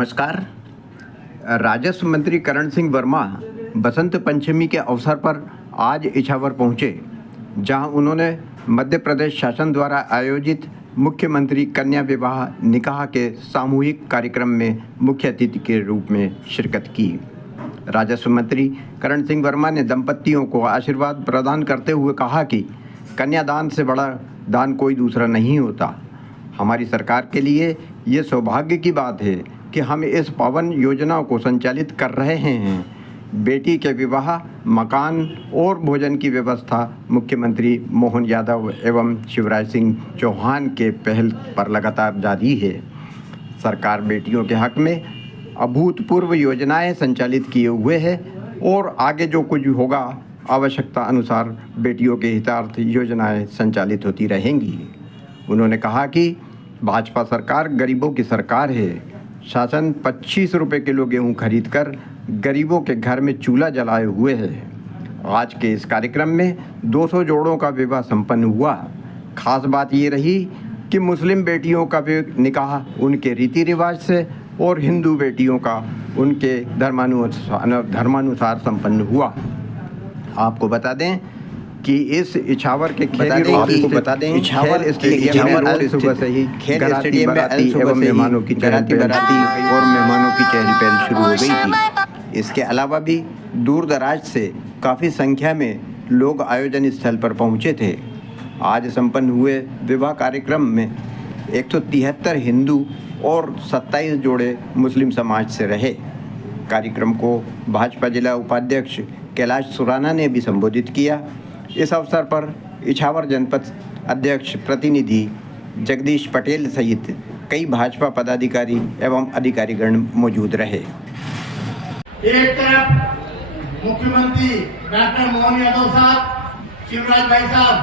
नमस्कार। राजस्व मंत्री करण सिंह वर्मा बसंत पंचमी के अवसर पर आज इछावर पहुंचे, जहां उन्होंने मध्य प्रदेश शासन द्वारा आयोजित मुख्यमंत्री कन्या विवाह निकाह के सामूहिक कार्यक्रम में मुख्य अतिथि के रूप में शिरकत की। राजस्व मंत्री करण सिंह वर्मा ने दंपतियों को आशीर्वाद प्रदान करते हुए कहा कि कन्यादान से बड़ा दान कोई दूसरा नहीं होता। हमारी सरकार के लिए ये सौभाग्य की बात है कि हम इस पावन योजना को संचालित कर रहे हैं। बेटी के विवाह, मकान और भोजन की व्यवस्था मुख्यमंत्री मोहन यादव एवं शिवराज सिंह चौहान के पहल पर लगातार जारी है। सरकार बेटियों के हक में अभूतपूर्व योजनाएं संचालित किए हुए है और आगे जो कुछ होगा आवश्यकता अनुसार बेटियों के हितार्थ योजनाएं संचालित होती रहेंगी। उन्होंने कहा कि भाजपा सरकार गरीबों की सरकार है। शासन 25 रुपये किलो गेहूं खरीदकर गरीबों के घर में चूल्हा जलाए हुए है। आज के इस कार्यक्रम में 200 जोड़ों का विवाह संपन्न हुआ। खास बात ये रही कि मुस्लिम बेटियों का निकाह उनके रीति रिवाज से और हिंदू बेटियों का उनके धर्मानुसार संपन्न हुआ। आपको बता दें कि इस इछावर के खेल सुबह से ही घराती बाराती एवं मेहमानों की चहल पहल शुरू हो गई थी। इसके अलावा भी दूर दराज से काफ़ी संख्या में लोग आयोजन स्थल पर पहुंचे थे। आज संपन्न हुए विवाह कार्यक्रम में 173 हिंदू और 27 जोड़े मुस्लिम समाज से रहे। कार्यक्रम को भाजपा जिला उपाध्यक्ष कैलाश सुराना ने भी संबोधित किया। इस अवसर पर इछावर जनपद अध्यक्ष प्रतिनिधि जगदीश पटेल सहित कई भाजपा पदाधिकारी एवं अधिकारीगण मौजूद रहे। एक तरफ मुख्यमंत्री डॉक्टर मोहन यादव साहब, शिवराज भाई साहब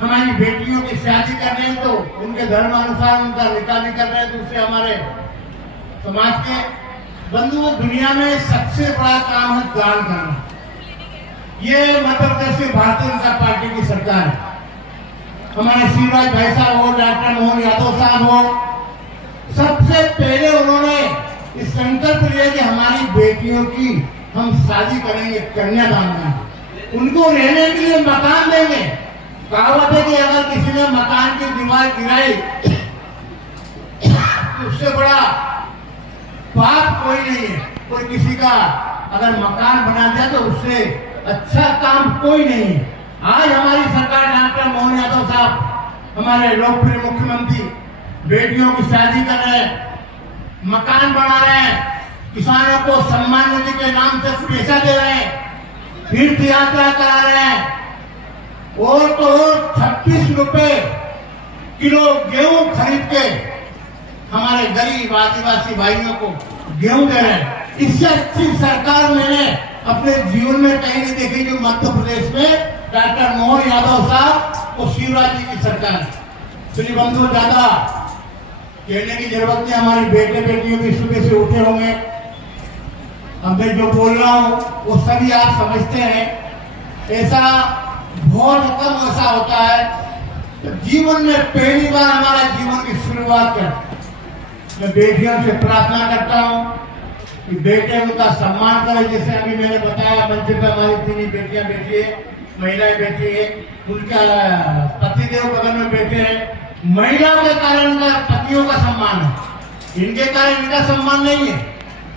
हमारी बेटियों की शादी कर रहे हैं, तो उनके धर्मानुसार उनका निकाह भी कर रहे हैं। दूसरे हमारे समाज के बंधुओं, दुनिया में सबसे बड़ा काम है दान करना। ये मध्य प्रदेश की भारतीय जनता पार्टी की सरकार है। हमारे शिवराज भाई साहब हो, डॉक्टर मोहन यादव साहब हो, सबसे पहले उन्होंने इस संकल्प लिया कि हमारी बेटियों की हम शादी करेंगे, कन्यादान में उनको रहने के लिए मकान देंगे। कहावत है कि अगर किसी ने मकान की दीवार गिराई तो उससे बड़ा पाप कोई नहीं है। कोई किसी का अगर मकान बना दिया तो उससे अच्छा काम कोई नहीं है। आज हमारी सरकार डॉक्टर मोहन यादव साहब हमारे लोकप्रिय मुख्यमंत्री बेटियों की शादी कर रहे हैं, मकान बना रहे हैं, किसानों को सम्मान निधि के नाम से पैसा दे रहे हैं, तीर्थ यात्रा करा रहे हैं और तो 26 रुपए किलो गेहूं खरीद के हमारे गरीब आदिवासी भाइयों को गेहूं दे रहे हैं। इससे अच्छी सरकार मैंने अपने जीवन में कहीं नहीं देखी जो मध्य प्रदेश में डॉक्टर मोहन यादव साहब और शिवराज जी की सरकार। श्री बंधु, ज्यादा कहने की जरूरत नहीं। हमारे बेटे बेटियों भी सुबह से उठे होंगे। अब मैं जो बोल रहा हूँ वो सभी आप समझते हैं। ऐसा बहुत कम ऐसा होता है तो जीवन में पहली बार हमारा जीवन की शुरुआत कर। मैं बेटियों से प्रार्थना करता हूँ कि बेटे उनका सम्मान करें। जैसे अभी मैंने बताया मंच पर हमारी 3 बेटियां बैठी है, महिलाएं बैठी है, उनका पतिदेव बगल में बैठे हैं। महिलाओं के कारण उनका पतियों का सम्मान है, इनके कारण इनका सम्मान नहीं है।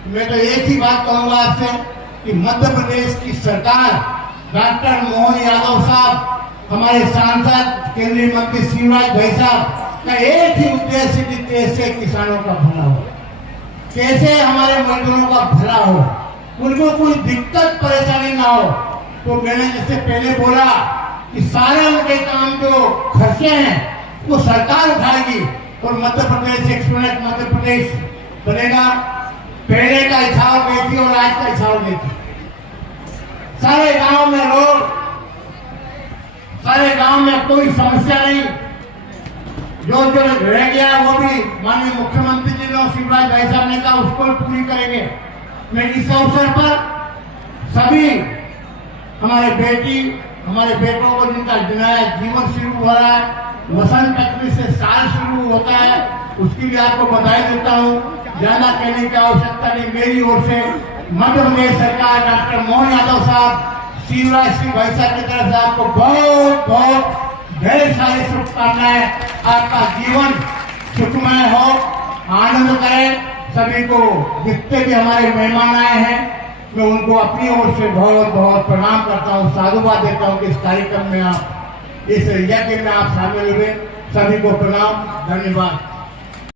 मैं तो एक ही बात कहूंगा आपसे कि मध्य प्रदेश की सरकार डॉक्टर मोहन यादव साहब, हमारे सांसद केंद्रीय मंत्री शिवराज भाई साहब का एक ही उद्देश्य कि कैसे किसानों का भला हो, कैसे हमारे मजदूरों का भला हो, उनको कोई दिक्कत परेशानी ना हो। तो मैंने जैसे पहले बोला कि सारे उनके काम जो खर्चे हैं वो सरकार उठाएगी और मध्य प्रदेश एक्सप्रेस मध्य प्रदेश बनेगा। पहले का हिसाब देखी और आज का हिसाब देखी। सारे गांव में रोड, सारे गांव में कोई समस्या नहीं। जो रह गया वो भी माननीय मुख्यमंत्री जी ने शिवराज भाई साहब ने कहा उसको पूरी करेंगे। मैं इस अवसर पर सभी हमारे बेटी, हमारे बेटों को जिनका नया जीवन शुरू हो रहा है, वसंत पंचमी से साल शुरू होता है, उसकी भी आपको बधाई देता हूँ। ज्यादा कहने की आवश्यकता नहीं। मेरी ओर से मध्य प्रदेश सरकार, डॉक्टर मोहन यादव साहब, शिवराज सिंह भाई साहब की तरफ से आपको बहुत बहुत ढेर सारी शुभकामनाएं। आपका जीवन सुखमय हो, आनंद करें। सभी को जितने भी हमारे मेहमान आए हैं, मैं उनको अपनी ओर से बहुत बहुत प्रणाम करता हूँ, साधुवाद देता हूँ कि इस कार्यक्रम में आप, इस यज्ञ में आप शामिल हुए। सभी को प्रणाम, धन्यवाद।